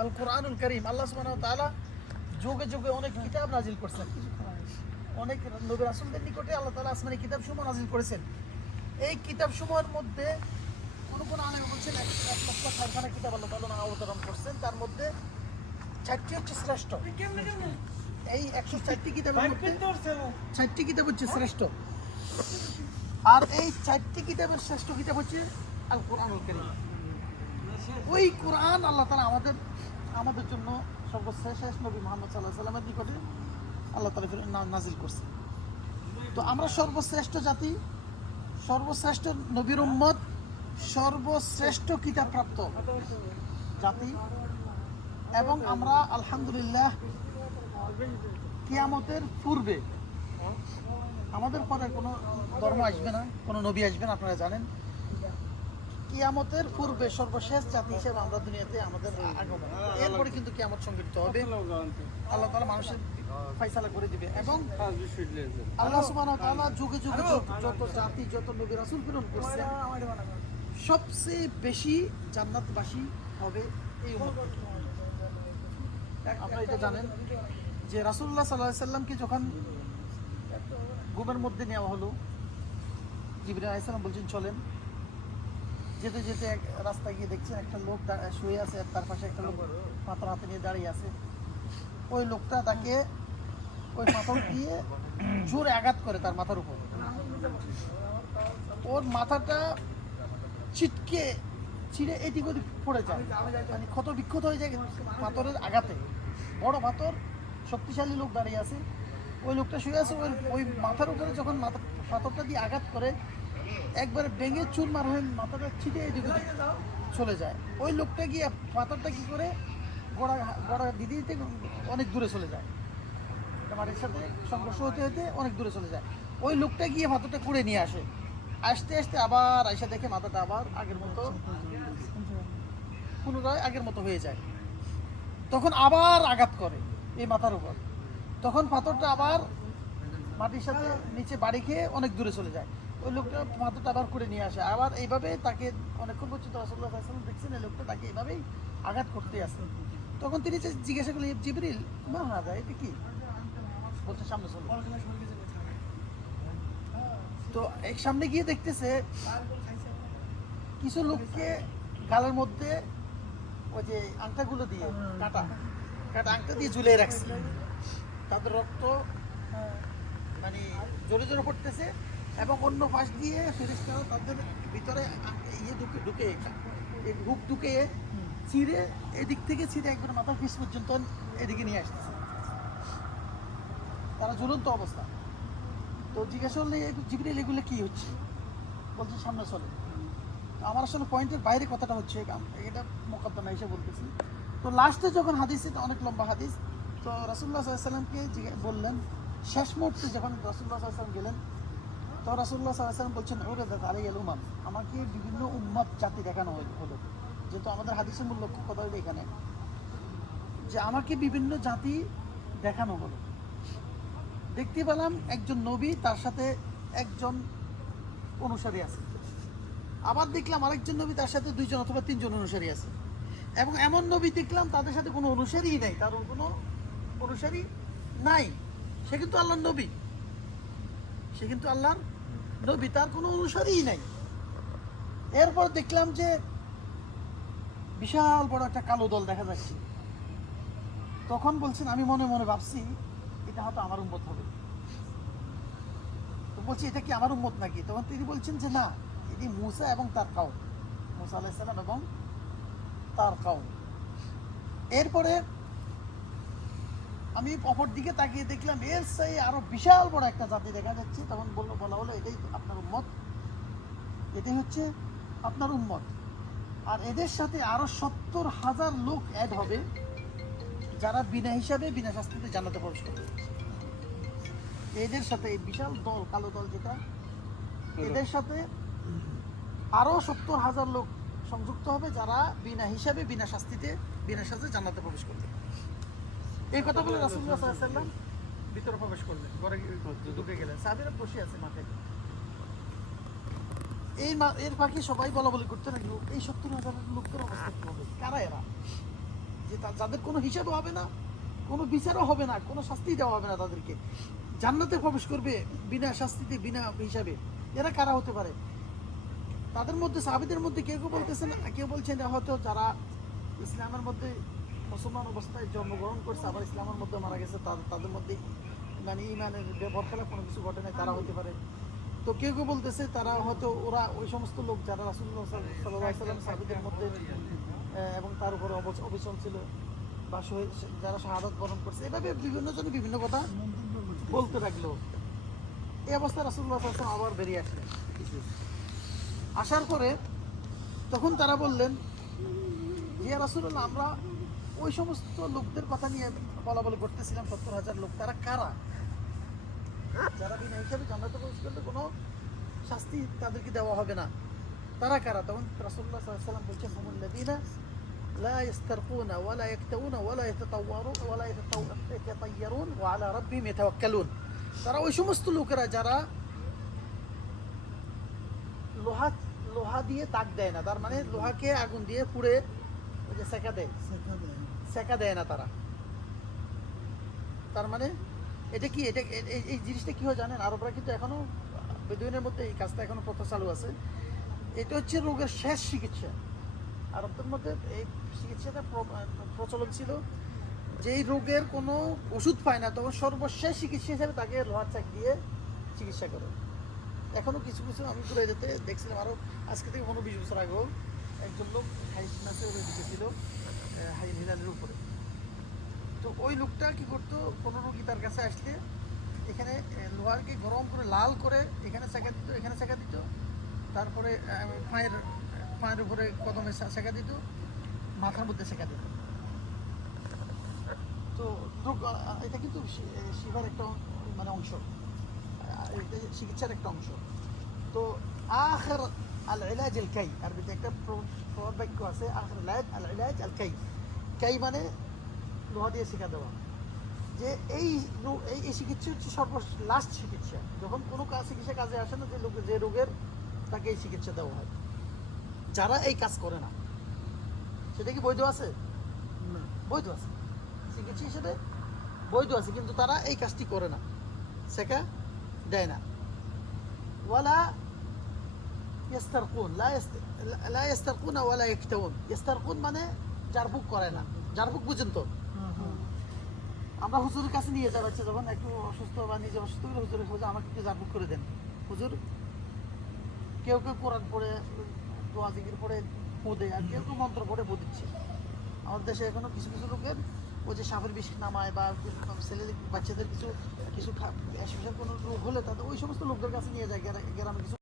আল কোরআনুল কারীম, আল্লাহ সুবহানাহু ওয়া তাআলা যুগে যুগে অনেক কিতাব নাজিল করছেন, অনেক নবী রাসূলদের নিকটে আল্লাহ তাআলা আসমানি কিতাবসমূহ নাজিল করেছেন। এই কিতাবসমূহের মধ্যে কোন আলেম বলছেন 1,06,000 কিতাব আল্লাহ তাআলা অবতরণ করছেন, তার মধ্যে 4টি হচ্ছে শ্রেষ্ঠ। এই 104টি কিতাবের মধ্যে 4টি কিতাব হচ্ছে শ্রেষ্ঠ, আর এই 4টি কিতাবের শ্রেষ্ঠ কিতাব হচ্ছে আল কোরআনুল কারীম। ওই কোরআন আল্লাহ তাআলা আমাদের জন্য সর্বশ্রেষ্ঠ নবী মুহাম্মদ সাল্লাল্লাহু আলাইহি ওয়াসাল্লামের নিকটে আল্লাহ তাআলা নাজিল করছে। তো আমরা সর্বশ্রেষ্ঠ জাতি, সর্বশ্রেষ্ঠ নবীর উম্মত, সর্বশ্রেষ্ঠ কিতাব প্রাপ্ত জাতি, এবং আমরা আলহামদুলিল্লাহ কিয়ামতের পূর্বে আমাদের পরে কোনো ধর্ম আসবে না, কোনো নবী আসবে না, আপনারা জানেন। কিয়ামতের পূর্বে সর্বশেষ জাতি হিসেবে আমরা দুনিয়াতে আমাদের আগমন, এরপরে কিন্তু কিয়ামত সংঘটিত হবে। আল্লাহ তাআলা মানুষের ফয়সালা করে দিবে, এবং আল্লাহ সুবহানাহু ওয়া তাআলা যুগে যুগে যত জাতি, যত নবী রাসূল প্রেরণ করছে, সবচেয়ে বেশি জান্নাতবাসী হবে এই উম্মত। আপনারা এটা জানেন যে রাসূলুল্লাহ সাল্লাল্লাহু আলাইহি সাল্লামকে যখন ঘুমের মধ্যে নেওয়া হলো, জিবরাইল আলাইহিস সালাম বলছেন চলেন। যেতে যেতে এক রাস্তায় গিয়ে দেখছেন একটা লোক শুয়ে আছে, তার পাশে একটা লোক পাথর হাতে নিয়ে দাঁড়িয়ে আছে। ওই লোকটা তাকে ওই পাথর দিয়ে জোরে আঘাত করে তার মাথার উপর। ওর মাথাটা ছিঁড়ে এদিক ওদিক পড়ে যায়, মানে ক্ষত বিক্ষত হয়ে যায় পাথরের আঘাতে। বড় পাথর, শক্তিশালী লোক দাঁড়িয়ে আছে, ওই লোকটা শুয়ে আছে। ওই মাথার উপরে যখন পাথরটা দিয়ে আঘাত করে, একবারে ভেঙে চুরমার হয়ে মাথাটা ছিটে এদিকে চলে যায়। ওই লোকটা গিয়ে পাথরটা কি করে গড়া দিতে দিতে অনেক দূরে চলে যায়, মাটির সাথে সংঘর্ষ হতে হতে অনেক দূরে চলে যায়। ওই লোকটা গিয়ে পাথরটা কুড়ে নিয়ে আসে, আসতে আসতে আবার আইসা দেখে মাথাটা আবার আগের মতো, পুনরায় আগের মতো হয়ে যায়। তখন আবার আঘাত করে এই মাথার উপর, তখন পাথরটা আবার মাটির সাথে নিচে বাড়ি খেয়ে অনেক দূরে চলে যায়। ওই লোকটা মাথাটা আবার করে নিয়ে আসে, আবার এইভাবে তাকে অনেকক্ষণ পর্যন্ত রাসূলুল্লাহ সাল্লাল্লাহু আলাইহি ওয়াসাল্লাম দেখছেন এই লোকটা তাকে এইভাবেই আঘাত করতে আসে। তখন তিনি জিজ্ঞাসা করলেন, জিবরিল মা হাদা, এটা কি? বলছে সামনে চলো। তো এক সামনে গিয়ে দেখতেছে কিছু লোককে গালের মধ্যে ওই যে আংটাগুলো দিয়ে কাটা আংটা দিয়ে ঝুলিয়ে রাখছে, তাদের রক্ত মানে জোরে জোরে পড়তেছে, এবং অন্য পাশ দিয়ে ফেরেশতারা তাদের ভিতরে ঢুকে হুক ঢুকে ছিঁড়ে এদিক থেকে ছিঁড়ে একবার মাথার পিছ পর্যন্ত এদিকে নিয়ে আসতেছে, তারা ঝুলন্ত অবস্থা। তো জিজ্ঞাসা করলে জিবরিল এগুলো কি হচ্ছে? বলছে সামনে চলে। আমার আসলে পয়েন্টের বাইরে কথাটা হচ্ছে, এটা মোকদ্দমা হিসেবে বলতেছি। তো লাস্টে যখন হাদিস, এটা অনেক লম্বা হাদিস, তো রাসূলুল্লাহ সাল্লাল্লাহু আলাইহি ওয়াসাল্লামকে বললেন, শেষ মুহূর্তে যখন রাসূলুল্লাহ সাল্লাল্লাহু আলাইহি ওয়াসাল্লাম গেলেন, তো রাসূলুল্লাহ সাল্লাল্লাহু আলাইহি ওয়াসাল্লাম বলছেন উরাদাত আলাইয়াল উমাম, আমাকে বিভিন্ন উম্মত জাতি দেখানো হলো। যেহেতু আমাদের হাদিসের মূল লক্ষ্য কথা হলো এখানে যে আমাকে বিভিন্ন জাতি দেখানো হলো। দেখতে পেলাম একজন নবী, তার সাথে একজন অনুসারী আছে। আবার দেখলাম আরেকজন নবী, তার সাথে 2জন অথবা 3জন অনুসারী আছে। এবং এমন নবী দেখলাম তাদের সাথে কোনো অনুসারীই নাই, তার কোনো অনুসারী নাই। সে কিন্তু আল্লাহর নবী, তার কোনো অনুসারীই নাই। এরপর দেখলাম যে বিশাল বড় একটা কালো দল দেখা যাচ্ছে। তখন বলছেন, আমি মনে মনে ভাবছি এটা হয়তো আমার উম্মত হবে। তো বলছি এটা কি আমার উম্মত নাকি? তখন তিনি বলছেন যে না, এটি মুসা এবং তার কাউম, মুসা আলাইহিস সালাম এবং তার কাউম। এরপরে আমি অপর দিকে তাকিয়ে দেখলাম এর চেয়ে আরো বিশাল বড় একটা জাতি দেখা যাচ্ছে। তখন বলা হলো এটাই আপনার উম্মত, এটাই হচ্ছে আপনার উম্মত। আর এদের সাথে আরো 70,000 লোক অ্যাড হবে, যারা বিনা হিসাবে বিনা শাস্তিতে জান্নাতে প্রবেশ করবে। এদের সাথে এই বিশাল দল, কালো দল যেটা, এদের সাথে আরো 70,000 লোক সংযুক্ত হবে, যারা বিনা হিসাবে বিনা শাস্তিতে বিনা সাজে জান্নাতে প্রবেশ করবে। এই কথা বলে রাসূলুল্লাহ সাল্লাল্লাহু আলাইহি ওয়াসাল্লাম ভিতরে প্রবেশ করলেন, ঘরে ঢুকে গেলেন। সাহাবীরা বসে আছে মাঠে। এর ফাঁকে সবাই বলা বলি করতে লাগলো, এই 70,000 লোকের অবস্থা কি হবে? কারা এরা? যে যাদের কোনো হিসাবও হবে না, কোনো বিচারও হবে না, কোনো শাস্তি দেওয়া হবে না তাদেরকে, জান্নাতে প্রবেশ করবে বিনা শাস্তিতে, বিনা হিসাবে। এরা কারা হতে পারে? তাদের মধ্যে, সাহাবীদের মধ্যে কেউ কেউ বলতেছেন, কেউ বলছেন হয়তো যারা ইসলামের মধ্যে মুসলমান অবস্থায় জন্মগ্রহণ করছে আবার ইসলামের মধ্যে মারা গেছে, তাদের মধ্যে মানে ইমানের বরখেলাপ কোনো কিছু ঘটে নাই, তারা হতে পারে। তো কেউ কেউ বলতেছে তারা হয়তো ওরা ওই সমস্ত লোক যারা রাসূলুল্লাহ সাল্লাল্লাহু আলাইহি ওয়াসাল্লাম সাহাবীদের মধ্যে এবং তার উপরে অবিচল ছিল বা যারা শাহাদাত বরণ করছে, এভাবে বিভিন্ন জন বিভিন্ন কথা বলতে লাগলো। এই অবস্থায় রাসূলুল্লাহ সাল্লাল্লাহু আলাইহি ওয়াসাল্লাম আবার বেরিয়ে আসলেন। আসার পরে তখন তারা বললেন, ইয়া রাসূলুল্লাহ, আমরা ওই সমস্ত লোকদের কথা নিয়ে বলা বলি করতেছিলাম, 70,000 লোক, তারা কারা? যারা বিনা হিসাবে জান্নাতে প্রবেশ করলে কোনো শাস্তি তাদেরকে দেওয়া হবে না, তারা কারা? তখন রাসূলুল্লাহ সাল্লাল্লাহু আলাইহি ওয়াসাল্লাম বলছেন, হুমুল্লাযীনা লা ইস্তারকুনা ওয়া লা ইয়াক্তাউনা ওয়া লা ইয়াতাতাওয়ারুন ওয়া লা ইয়াতাতায়্যারুন ওয়া আলা রাব্বিহিম ইয়াতাওয়াক্কালুন। তারা ওই সমস্ত লোকেরা যারা লোহা দিয়ে তাক দেয় না, তার মানে লোহাকে আগুন দিয়ে পুড়ে ওই যে সেকা দেয় না তারা। তার মানে এটা কি, এটা এই জিনিসটা কি হয় জানেন? আরবরা কিন্তু এখনো বেদুইনের মধ্যে এই কাজটা এখনো প্রথা চালু আছে। এটা হচ্ছে রোগের শেষ চিকিৎসা। আরবদের মধ্যে এই চিকিৎসাটা প্রচলন ছিল, যেই রোগের কোনো ওষুধ পায় না তখন সর্বশেষ চিকিৎসা হিসেবে তাকে লোহার চাক দিয়ে চিকিৎসা করে। এখনো কিছু কিছু আমি ঘুরে যেতে দেখছিলাম, আরো আজকে থেকে 15-20 বছর আগেও একজন লোক হাইসনাসের ওইদিকে ছিল, হিলালের উপরে। তো ওই লোকটা কি করতো, কোনো রোগী তার কাছে আসলে এখানে লোহারকে গরম করে লাল করে এখানে সেঁকা দিত, এখানে সেঁকা দিত, তারপরে পায়ের উপরে কদমে সেঁকা দিত, মাথার মধ্যে সেঁকা দিত। তো এটা কিন্তু শিবার একটা মানে অংশ, চিকিৎসার একটা অংশ। তো আখির আল ইলাজ আল কাই, আরবিতে একটা প্রবাদ বাক্য আছে, আখির আল ইলাজ আল কাই। কাই মানে লোহা দিয়ে শিখা দেওয়া। যে এই চিকিৎসা হচ্ছে লাস্ট চিকিৎসা, যখন কোনো চিকিৎসা কাজে আসে না, যে রোগের তাকে এই চিকিৎসা দেওয়া হয়। যারা এই কাজ করে না, সেটা কি বৈধ আছে? বৈধ আছে, চিকিৎসা হিসেবে বৈধ আছে, কিন্তু তারা এই কাজটি করে না, সেকা দেয় না। ওয়ালা ইয়াস্তারকুন, লা ইয়াস্তারকুনা ওয়ালা ইয়াক্তাউন। ইয়াস্তারকুন মানে জারবুক করে না। জারবুক বুঝেন তো? আমরা হুজুরের কাছে নিয়ে যাচ্ছি যখন একটু অসুস্থ বা নিজে অসুস্থ হলে হুজুরের হুজুর আমাকে একটু জারবুক করে দেন। হুজুর কেউ কেউ কোরআন পড়ে, দোয়া জিকির পড়ে ফু দেয়, আর কেউ কেউ মন্ত্র পড়ে ফু দিচ্ছে। আমাদের দেশে এখনো কিছু কিছু লোকের ওই যে সাপের বিষ নামায় বা ছেলে বাচ্চাদের কিছু কোনো রোগ হলে তাদের ওই সমস্ত লোকদের কাছে নিয়ে যায় গ্রামে কিছু